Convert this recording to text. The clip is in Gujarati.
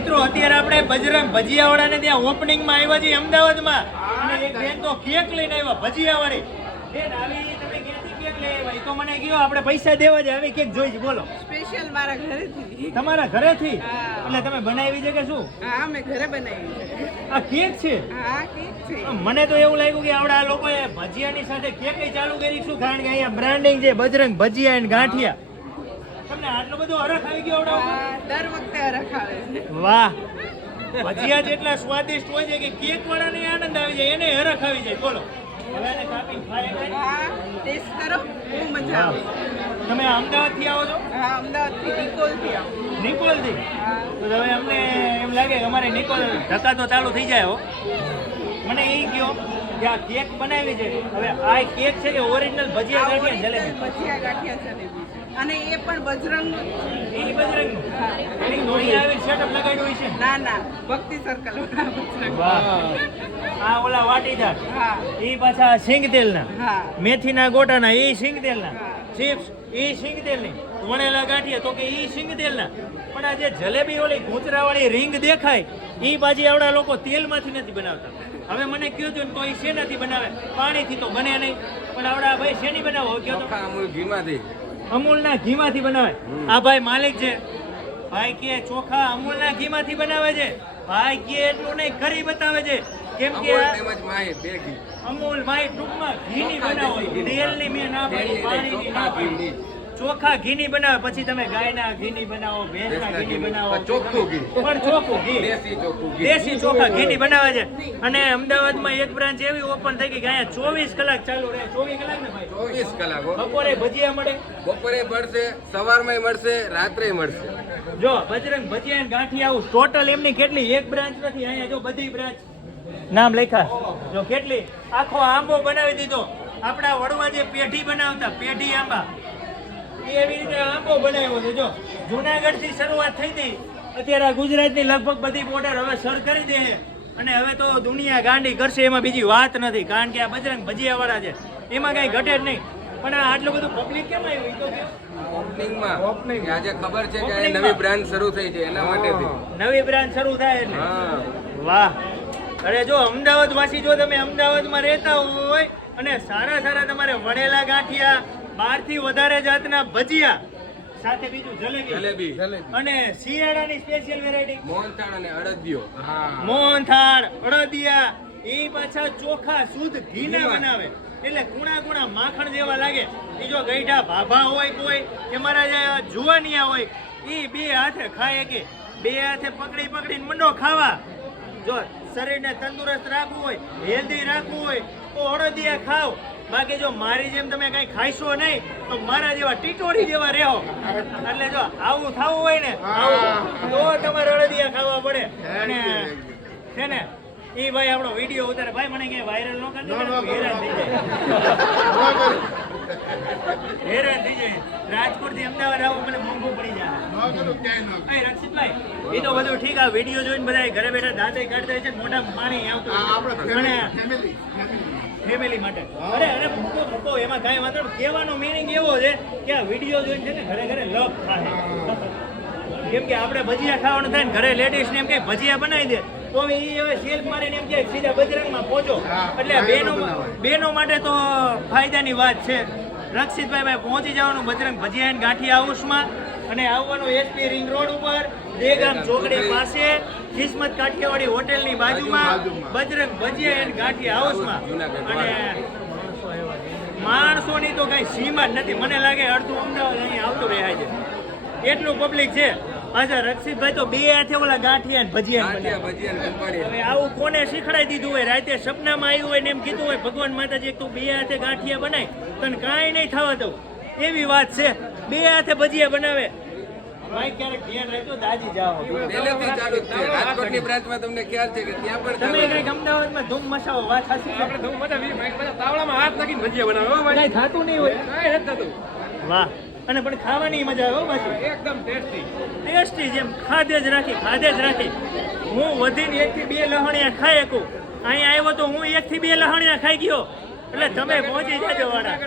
મિત્રો અત્યારે આપણે બજરંગ ભજીયાવાળાને ત્યાં ઓપનિંગમાં આવ્યા છીએ અમદાવાદમાં અને એક બેન તો કેક લઈને આવ્યા ભજીયાવાળી. બેન આવી તમે ક્યાંથી કેક લઈ આવ્યા? એ તો મને કહ્યો આપણે પૈસા દેવા છે, આવી કેક જોઈ છે. બોલો. સ્પેશિયલ મારા ઘરેથી. તમારા ઘરેથી? એટલે તમે બનાવી છે કે શું? હા, મેં ઘરે બનાવી છે. આ કેક છે? હા, કેક છે. મને તો એવું લાગ્યું કે આવડા લોકોએ ભજીયાની સાથે કેક ચાલુ કરી શું, કારણ કે અહીંયા બ્રાન્ડિંગ છે બજરંગ ભજીયા અને ગાંઠિયા. તમને આટલો બધો હરખ આવી ગયો આવડા? દર વખતે હરખ આવે છે. વાહ, ભજીયા જેટલા સ્વાદિષ્ટ હોય છે કે કેક વાળાને આનંદ આવી જાય, એને હરખ આવી જાય. બોલો, હવે આને કાપીને ખાય કઈ? હા, ટેસ્ટ કરો, બહુ મજા આવે. તમે અમદાવાદ થી આવો છો? હા, અમદાવાદ થી નિકોલ થી આવો. નિકોલ થી? હા. તો હવે અમને એમ લાગે કે અમારે નિકોલ ધક્કા તો ચાલુ થઈ જાય. હો, મને એ કહો કે આ કેક બનાવી છે, હવે આ કેક છે કે ઓરિજિનલ ભજીયા ગાંઠિયા જલેબી? ભજીયા ગાંઠિયા જલેબી છે. અને એ પણ બજરંગ. એ બજરંગ એની દોરી આવી સેટઅપ લગાડ્યું હોય છે? ના ના, ભક્તિ સર્કલ બજરંગ. વાહ, આ ઓલા વાટીદાર, હા, એ પાછા સિંગ તેલના, હા, મેથીના ગોટાના એ સિંગ તેલના, હા. ચિપ્સ એ સિંગ તેલની, વણેલા ગાંઠિયા તો કે એ સિંગ તેલના. પણ આ જે જલેબી ઓલી ગૂંચરાવાળી રીંગ દેખાય એ બાજી આવડા લોકો તેલમાંથી નથી બનાવતા. હવે મને કહ્યું હતું તો એ શેનાથી બનાવે? પાણીથી તો બને નહીં, પણ આવડા ભાઈ શેની બનાવો કહો તો? અમૂલ ઘીમાંથી. અમૂલના ઘીમાંથી બનાવે. આ ભાઈ માલિક છે, ભાઈ કે ચોખા અમૂલના ઘીમાંથી બનાવે છે. ભાઈ કે એટલું નહીં કરી બતાવે છે, કેમ કે તેમજ માહી બે ઘી. અમૂલ માઈ ટૂંકમાં ઘીની બનાવો, તેલની મેં ના પાડી, પાણીની ના પાડી. ચોખા ઘીની બનાવે. પછી તમે ગાયના ઘીની બનાવો, ભેંસના ઘીની બનાવો, ચોખ્ખું ઘી. પણ ચોખ્ખું ઘી, દેશી ચોખ્ખું ઘી. દેશી ચોખા ઘીની બનાવે છે. અને અમદાવાદમાં એક બ્રાન્ચ એવી ઓપન થઈ ગઈ કે અહીંયા 24 કલાક ચાલુ રહે. 24 કલાક ને ભાઈ? 24 કલાક. બપોરે ભજીયા મળે, બપોરે મળશે, સવારમાં મળશે, રાત્રે મળશે. જો બજરંગ ભજીયા અને ગાંઠિયા આવું ટોટલ એમની કેટલી એક બ્રાન્ચ નથી, અહીંયા જો બધી બ્રાન્ચ નામ લખ્યા. જો કેટલી આખો આંબો બનાવી દીધો. આપણા વડવા જે પેઢી બનાવતા, પેઢી આંબા, એવી રીતે આંબો બનાવ્યો છે. જો જુનાગઢ થી શરૂઆત થઈ હતી, અત્યારે ગુજરાતની લગભગ બધી બોર્ડર હવે સર કરી દે છે. અને હવે તો દુનિયા ગાંડી કરશે, એમાં બીજી વાત નથી, કારણ કે આ બજરંગ ભજીયા વાળા છે, એમાં કઈ ઘટે જ નહીં. પણ આ આટલું બધું પબ્લિક કેમ આવ્યું? તો ઓપનિંગ આજે ખબર છે કે અહીં નવી બ્રાન્ચ શરૂ થઈ છે, એના માટેથી. નવી બ્રાન્ચ શરૂ થાય એટલે. હા, વાહ. અરે જો અમદાવાદ વાસી, જો તમે અમદાવાદમાં રહેતા હોય અને સારા સારા તમારે વણેલા ગાંઠિયા, 12 થી વધારે જાતના ભજીયા, સાથે બીજું જલેબી અને શિયાળાની સ્પેશિયલ વેરાયટી મોહનથાળ અને અડદિયો. મોહનથાળ, અડદિયા, એ પાછા ચોખા શુદ્ધ ઘીના બનાવે, એટલે કુણા કુણા માખણ જેવા લાગે. એ જો ગઈઢા ભાભા હોય કોઈ કે મારા જે જુવાનિયા હોય, એ બે હાથે ખાય કે બે હાથે પકડી પકડીને મંડો ખાવા. જો શરીરને તંદુરસ્ત રાખવું હોય, હેલ્ધી રાખવું હોય તો અડદિયા ખાવ. બાકી જો મારી જેમ તમે કઈ ખાઈશો નહીં તો મારા જેવા ટીટોડી જેવા રહો. એટલે જો આવું થવું હોય ને તો તમારે અડદિયા ખાવા પડે. અને છે ને એ ભાઈ આપણો વિડીયો ઉતારે, ભાઈ મને ક્યાંય વાયરલ ન કરજો, હેરાન થઈ જાય, હેરાન થઈ જાય. રાજકોટ થી અમદાવાદ આવું મને મોંઘું પડી જાય. રક્ષિતભાઈ, એ તો બધું ઠીક, આ વિડીયો જોઈને બધા ઘરે બેઠા દાંતે કાઢતા હોય છે, મોઢા પાણી આવતું અને ફેમિલી માટે. અરે અરે મૂકો મૂકો, એમાં કાંઈ વાંધો નહીં. કહેવાનો મિનિંગ એવો છે કે આ વિડીયો જોઈને છે ને ઘરે ઘરે લવ થાય. કેમ કે આપણે ભજીયા ખાવાનું થાય ને ઘરે લેડીઝ ને એમ કે ભજીયા બનાવી દે તો એ હવે સેલ્ફ મારીને એમ કે સીધા બજરંગમાં પહોંચો. એટલે બેનો માટે તો ફાયદાની વાત છે. રક્ષિતભાઈ ભાઈ પહોંચી જવાનું બજરંગ ભજીયા અને ગાંઠિયા હાઉસમાં, અને આવવાનું એસપી રિંગ રોડ ઉપર દેગામ ચોકડી પાસે કિસ્મત કાઠિયાવાડી હોટેલની બાજુમાં બજરંગ ભજીયા અને ગાંઠિયા હાઉસમાં. અને માણસોની તો કઈ સીમા જ નથી. મને લાગે અડધું અમદાવાદ અહીં આવતું રહ્યા છે, એટલું પબ્લિક છે. અચ્છા રક્ષિતભાઈ તો બે હાથે ઓલા ગાંઠિયા ને ભજીયા. હવે આવું કોને શીખડાઈ દીધું હોય? રાતે સપનામાં આવ્યું હોય ને એમ કીધું હોય ભગવાન માતાજી તું બે હાથે ગાંઠિયા બનાય, તને કાંઈ નહીં થવા દઉં, એવી વાત છે. બે હાથે ભજીયા બનાવે. ભાઈ ક્યારેક ધ્યાન રાખજો, દાજી જાઓ. પહેલેથી ચાલુ જ છે. રાજકોટની બ્રાન્ચમાં તમને ખ્યાલ છે કે ત્યાં પણ તમે કઈક અમદાવાદમાં ધૂમ મચાવો, વાત સાચી છે. આપણે ધૂમ મચાવી, તાવડામાં હાથ નાખીને ભજીયા બનાવે. કઈ થતું નહીં હોય. કાંઈ નથી થતું. વાહ. અને પણ ખાવાની મજા આવે પાછી એકદમ ટેસ્ટી. ટેસ્ટી, જેમ ખાધે જ રાખી. હું વધીને 1 થી 2 લહણિયા ખાઈ શકું. અહીંયા આવ્યો તો હું 1 થી 2 લહણિયા ખાઈ ગયો. એટલે તમે પહોંચી જાજો વાળા.